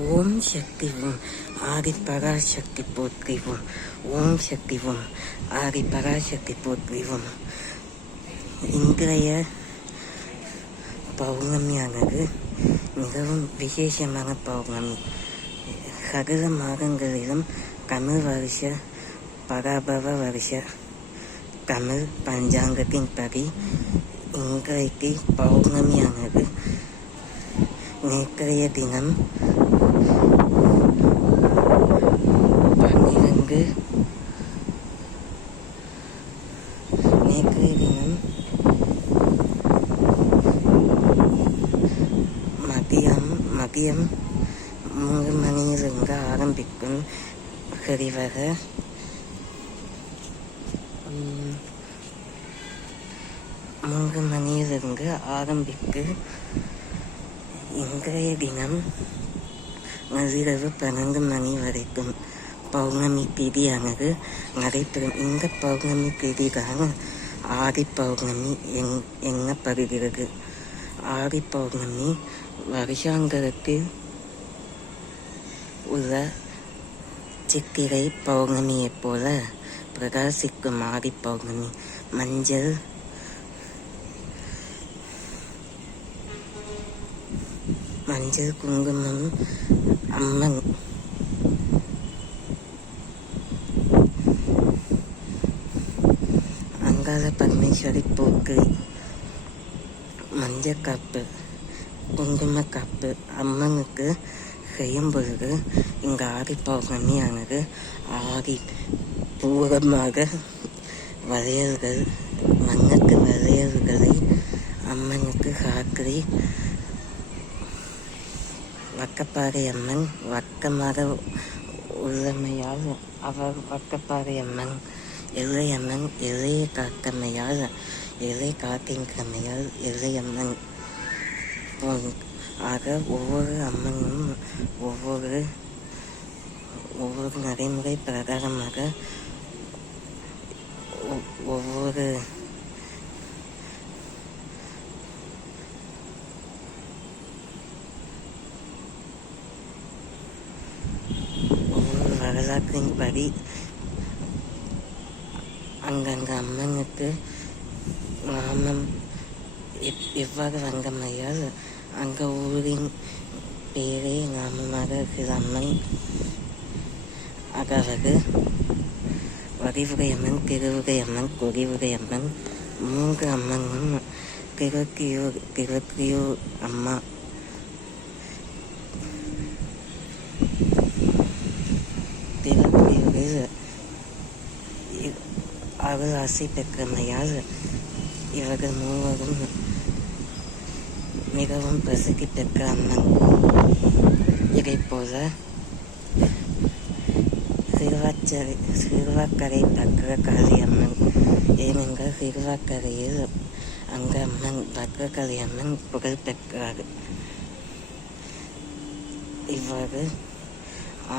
ஓம் சக்தி ஓம் ஆதி பராசக்தி போற்றிவோம். ஓம் சக்தி ஓம் ஆதி பராசக்தி போற்றிவோம். இன்றைய பௌர்ணமியானது மிகவும் விசேஷமான பௌர்ணமி. சகல மாதங்களிலும் தமிழ் வருஷ பராபவ வருஷ தமிழ் பஞ்சாங்கத்தின்படி இன்றைக்கு பௌர்ணமியானது. நேற்றைய தினம் 12 மதியம் 3 மணியிலிருந்து ஆரம்பிக்கும். சரிவர 3 மணியிலிருந்து ஆரம்பித்து இன்றைய தினம் நள்ளிரவு 12 மணி வரைக்கும் பௌர்ணமி திதியானது நடைபெறும். இந்த பௌர்ணமி திதிதான் ஆடி பௌர்ணமி எண்ணப்படுகிறது. ஆடி பௌர்ணமி வருஷாந்தரத்தில் உள்ள சித்திரை பௌர்ணமியைப் போல பிரகாசிக்கும் ஆடி பௌர்ணமி. மஞ்சள் குங்குமம் அம்மன் அங்காள பரமேஸ்வரி போக்கு மஞ்சள் காப்பு குங்கும காப்பு அம்மனுக்கு செய்யும் பொழுது இங்கு ஆடி பௌர்ணமியானது ஆடி பூர்வமாக வளையல்கள் மண்ணுக்கு வளையல்களை அம்மனுக்கு சாற்றி வக்கப்பாறை அம்மன் வக்கமாக உள்ளமையால் அவர் வக்கப்பாறை அம்மன் எல்லையம்மன் எல்லையை காக்கமையால் எல்லை காக்கின்றமையால் எல்லையம்மன். ஆக ஒவ்வொரு அம்மனும் ஒவ்வொரு நடைமுறை பிரகாரமாக ஒவ்வொரு வரலாற்றின்படி அங்கங்க அம்மனுக்கு நாமம் எவ்வாறு வந்தமையால் அங்க ஊரின் பேரே நாமமாக இருக்கிற அம்மன். அதாவது வடிவுடையம்மன், திருவுடையம்மன், கொடிவுடையம்மன் 3 அம்மனும் திருக்கியூர் அம்மா திருக்கியூரில் அருளாசி பெற்றமையால் இவர்கள் 3 மிகவும் பிரசித்தி பெற்ற அம்மன். இதைப்போல சிறுவாக்கரை பத்ரகாளி அம்மன். ஏனென்றால் சிறுவாக்கரையில் அங்கு அம்மன் பத்ரகாளி அம்மன் புகழ் பெற்றார். இவ்வாறு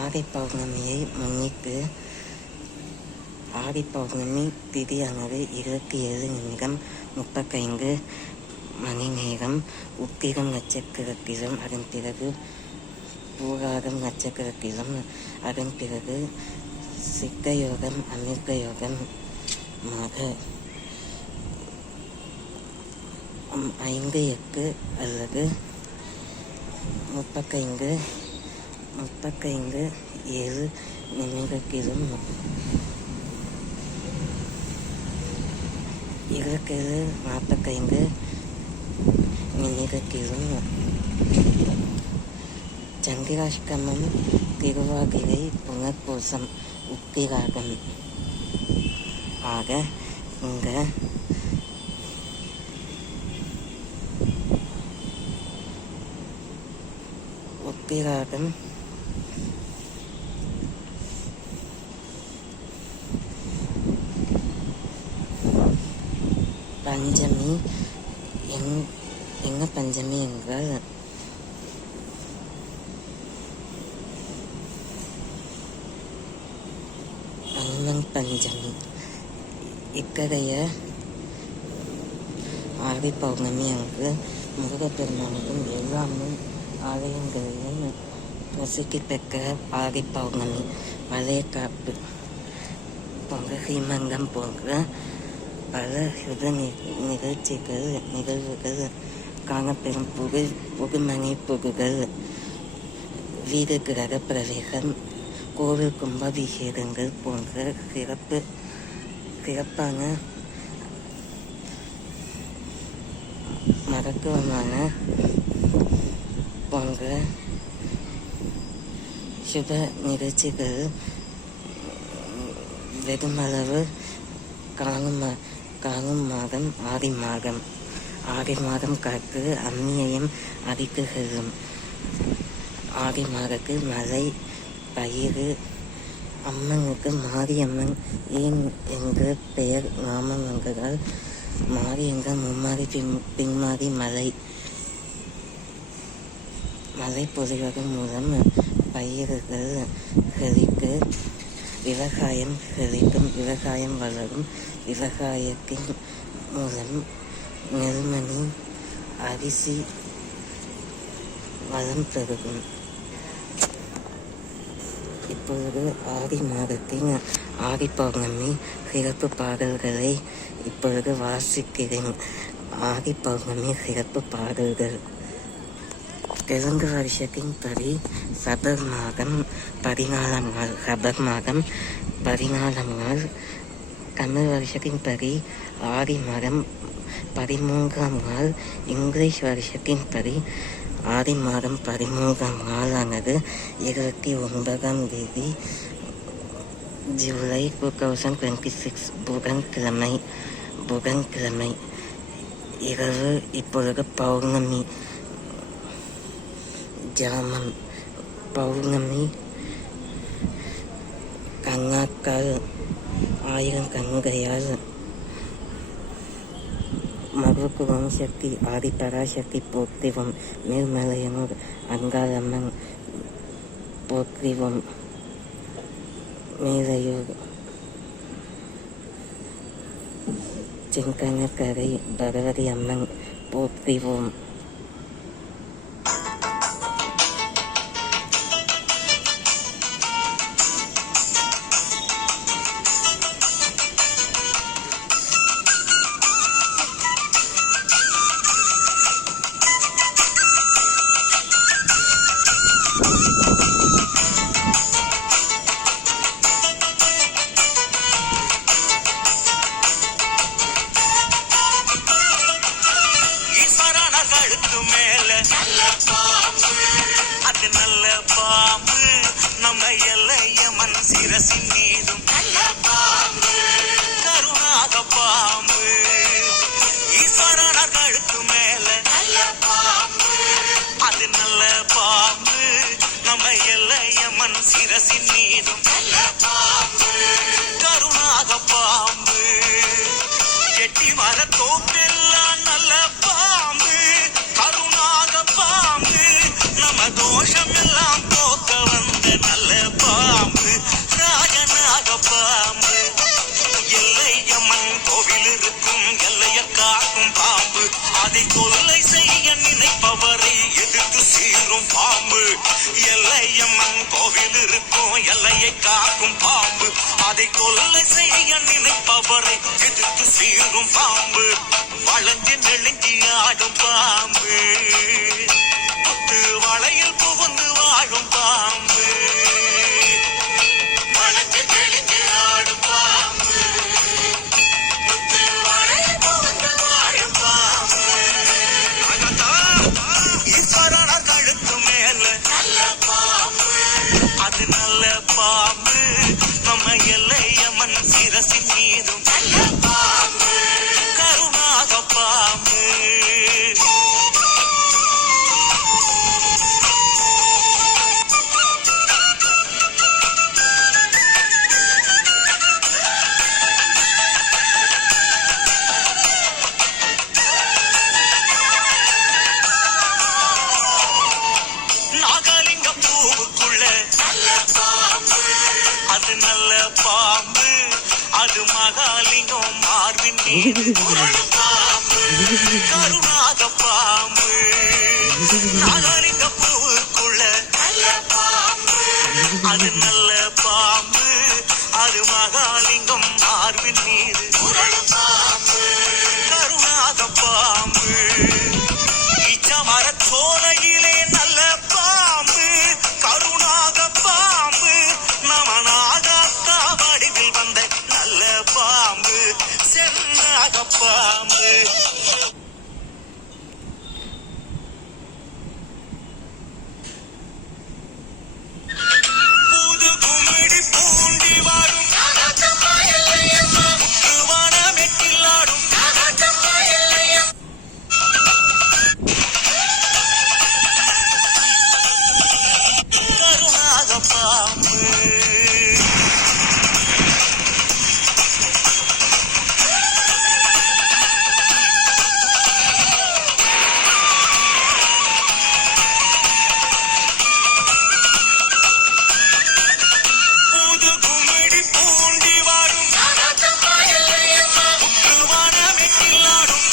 ஆடி பௌர்ணமியை முன்னிட்டு ஆடி பௌர்ணமி திதியானது 27 நிமிடம் 35 மணி நேரம் உத்திரம் நட்சத்திரத்திலும், அதன் பிறகு பூராடம் நட்சத்திரத்திலும், அதன் பிறகு சித்தயோகம் அமிர்த யோகமாக 5-8 அல்லது 35-7 நிமிடத்திலும் 27-45 நிமிடத்திலும் சந்திராஷ்டமம் திருவாதிரை புனர்பூசம் உத்திராகம். ஆக இந்த உத்திராகம் பஞ்சமி. எங்க பஞ்சமி என்றால் அம்மன் பஞ்சமி. இத்தகைய ஆடி பௌர்ணமி அன்று முருகப்பெருமானுக்கும் எல்லாமே ஆலயங்களிலும் பிரசித்தி பெற்ற ஆடி பௌர்ணமி, வளையக்காப்பு போன்ற சீமங்கம் போன்ற பல சுத நிகழ்வுகள் காணப்பெறும் புதுமனை புகுகள், வீடு கிரக பிரவேசம், கோவில் கும்பாபிஷேகங்கள் போன்ற சிறப்பான மருத்துவமான போன்ற சுப நிகழ்ச்சிகள் வெகுமளவு காணும் மாதம் ஆடி மாதம். ஆடி மாதம் காற்று அந்நியம் அடித்து செல்லும். ஆடி மாதத்தில் மழை, பயிர். அம்மனுக்கு மாரியம்மன் ஏன் என்ற பெயர் நாமம் வந்ததால் மாறி என்ற மும்மாறி பின்மாறி மழை பொழிவதன் மூலம் பயிர்கள் செழிக்க, விவசாயம் செழிக்கும், விவசாயம் வளரும். விவசாயத்தின் மூலம் நெல்மணி, அரிசி வளம் பெருகும். இப்பொழுது ஆடி மாதத்தின் ஆடி பௌர்ணமி சிறப்பு பாடல்களை இப்பொழுது வாசிக்கிறேன். ஆடி பௌர்ணமி சிறப்பு பாடல்கள். தெலுங்கு வருஷத்தின் படி சபர் மாதம் 14 நாள். தமிழ் வருஷத்தின் படி ஆடி மாதம் 13ஆம் நாள். இங்கிலீஷ் வருஷத்தின் படி ஆடி மாதம் 13ஆம் நாளானது 29ஆம் தேதி ஜூலை 2026 புதன்கிழமை இரவு. இப்பொழுது பௌர்ணமி ஜாமம். பௌர்ணமி கண்ணாக்கால் 1000 கண்ணுகையால் மறுபுறம் சக்தி ஆதிபராசக்தி போற்றிவோம். மேல்மலையனூர் அங்காளம்மன் போற்றிவோம். மேலையூர் செங்கனக்கரை பகவதி அம்மன் போற்றிவோம். சிரசின் மீதும் கருணாக பாம்பு, ஈஸ்வரனர் கழுத்து மேல அது நல்ல பாம்பு. நம்ம எல்லையம்மன் சிரசின் மீதும் கருணாக பாம்பு. எட்டி மர தோப்பெல்லாம் நல்ல பாம்பு, கருணாக பாம்பு. நம்ம தோஷம் எல்லாம் போக்க வந்த நல்ல பாம்பு, ராஜநாக பாம்பு. எல்லையம்மன் கோவில் இருக்கும் எல்லைய காக்கும் பாம்பு, அதை கொல்லை செய்ய நினைப்பவரை எதிர்த்து சீரும் பாம்பு. எல்லையம்மன் கோவில் இருக்கும் எல்லையை காக்கும் பாம்பு, அதை கொல்லை செய்ய நினைப்பவரை எதிர்த்து சீரும் பாம்பு. வளைஞ்சு நெளிஞ்சி ஆடும் பாம்பு, புத்து வளையில் புகுந்து வாழும் பாம்பு. வளைஞ்சு நெளிஞ்சி ஆடும் பாம்பு, புத்து வளையில் புகுந்து வாழும் பாம்பு. ஈஸ்வரனர் கழுத்து மேல நல்ல பாம்பு, அது நல்ல பாம்பு. நம்ம எல்லையம்மன் சிரசின் மீதும் நல்ல பாம்பு, கருணாக பாம்பு. நாகலிங்க பூவுக்குள்ள நல்ல பாம்பு, அது நல்ல பாம்பு. அது மகாலிங்கம் மார்பின் மீது புரளும் பாம்பு, கருணாக பாம்பு. நாகலிங்க பூவுக்குள்ள நல்ல பாம்பு, அது நல்ல பாம்பு, அது மகாலிங்கம் மார்பின் மீது உருளும் பாம்பு, கருணாக பாம்பு. இச்சமரச் சோலையிலே நல்ல பாம்பு, கருணாக பாம்பு, நமனாக வடிவில் வந்த நல்ல பாம்பு, சென்னாக பாம்பு. புது குமிழி பூண்டி வாடும் முத்துவான மெட்டிலாடும் கருணாக பாம்பு. புது குமிழி பூண்டி வாடும் முத்துவான மெட்டிலாடும்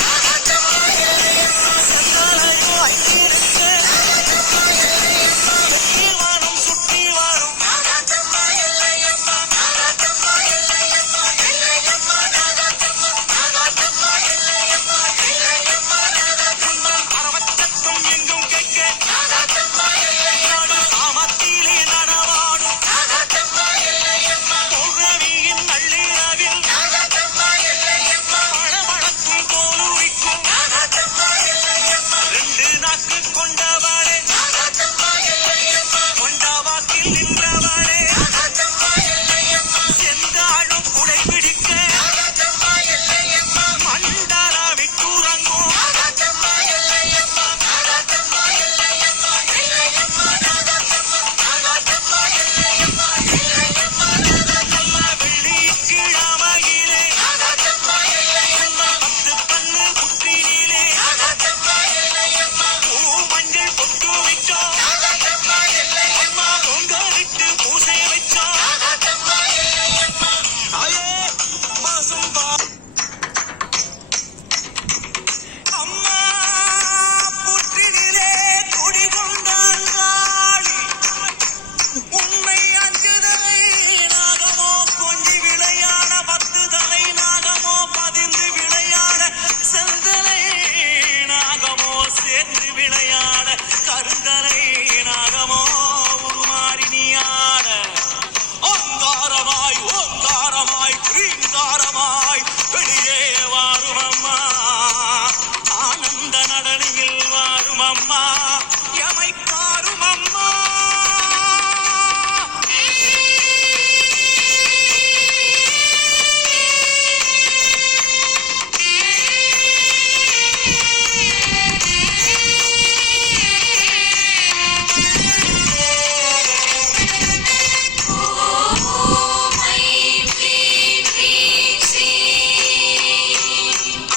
சந்தாலையோ ஐக்கிருக்க வானம் சுற்றி வாரும் அரவச்சத்தம் எங்கும் கேட்க காமத்திலே நடவாடும் பௌர்ணமியின் நள்ளிரவில் மணமணக்கும் கோலுரிக்கும் ரெண்டு நாக்கு கொண்டவளே கொண்டவாக்கில் நின்றவளே செந்தாழும் குடை பிடிக்க மண்டலா விட்டுறங்கும் வெள்ளி கிழமையிலே பத்து கண்ணு புற்றினிலே பூ மஞ்சள் பொட்டு விட்டோம் பொங்கலிட்டு பூசை வச்சோம் தாயே மாசம் அம்மா புற்றினிலே குடிகொண்டாள் உண்மை அஞ்சுதலை நாகமோ கொஞ்சி விளையாட பத்து தலை நாகமோ பதிந்து விளையாட செந்தலை நாகமோ சேர்ந்து விளையாட கருந்தலை நாகமோ உருமாறி நீயாட ஓங்காரமாய் ரீங்காரமாய் வெளியே வாரும் அம்மா ஆனந்த நடனியில் வாரும் அம்மா எமை காரும் அம்மா.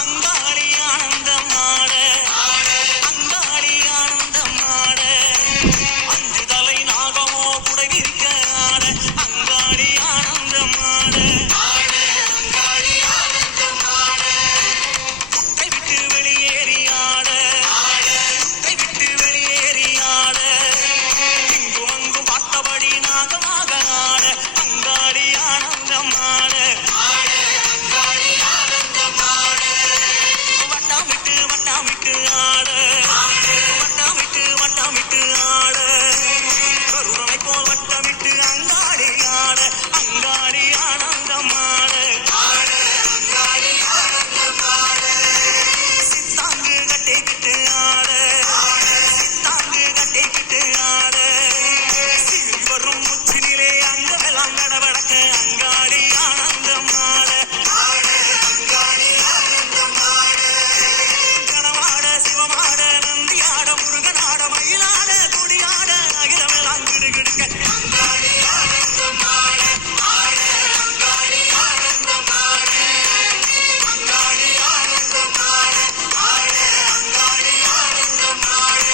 அங்காளி ஆனந்தமாட அங்காளி ஆனந்தமாட அஞ்சு தலை நாகமோ புடவிருக்க ஆட அங்காளி ஆனந்தமாட குட்டை விட்டு வெளியேறி ஆட குட்டை விட்டு வெளியேறி ஆட இங்கும் அங்கும் பார்த்தபடி நாகமாக ஆட அங்காளி ஆனந்தமாட வட்டாமிட்டு ஆட வட்டாமிட்டு ஆட கருணை போல் வட்டமிட்டு அங்காடி ஆட அங்காடி ஆனந்தமாட சித்தாங்கு கட்டைக்கிட்டு ஆட சித்தாங்கு கட்டைக்கிட்டு ஆட சீறி வரும் முச்சினிலே அங்கமெல்லாம் நடவடக்க அங்காடி ஆனந்தமாட கணவாட சிவமாட நந்தியாட முருகனாட மயிலாட குடியாட அகிலமெல்லாம் கிடுகிடுக்க அங்காடி ஆனந்தமாட அங்காடி ஆனந்தமாட அங்காடி ஆனந்தமாட அங்காடி ஆனந்தமாட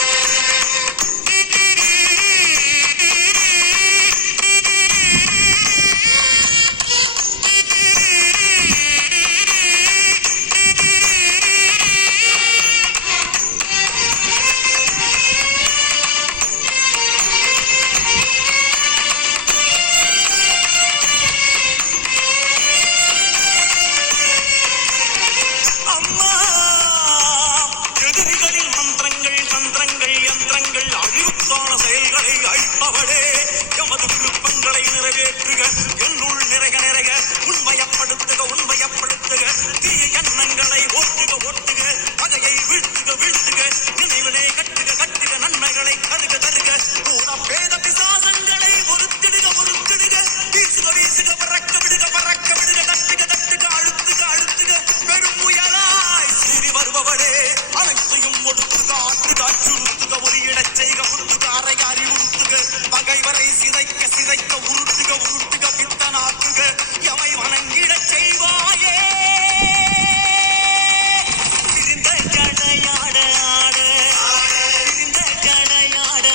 ஆபத்தான செயல்களை அழிப்பவளே எமது விருப்பங்களை நிறைவேற்றுக என்னுள் நிறைக நிறைக உண்மையப்படுத்துக உண்மையப்படுத்துக தீய எண்ணங்களை ஓட்டுக ஓட்டுக பகையை வீழ்த்துக வீழ்த்துக நினைவினை கட்டுக கட்டுக நன்மைகளை தருக தருக பூத பேத பிசாசங்களை ஒருத்திடுக ஒருத்திடுக வீசுக வீசுக பறக்க விடுக பறக்க விடுக தட்டுக தட்டுக அழுத்துக அழுத்துக பெரும் முயலாய் சீறி வருபவளே அனைத்தையும் ஒடுத்துக ஆற்றுக அச்சுறுத்துக ஒரு இடச் செய்க உருத்துக அரையாறி உருத்துக பகைவரை சிதைக்க சிதைக்க உருட்டுக உருட்டுக பித்தனாக்குக எமை வணங்கிடச் செய்வாயே பிரிந்த ஜடையாட ஆட பிரிந்த ஜடையாட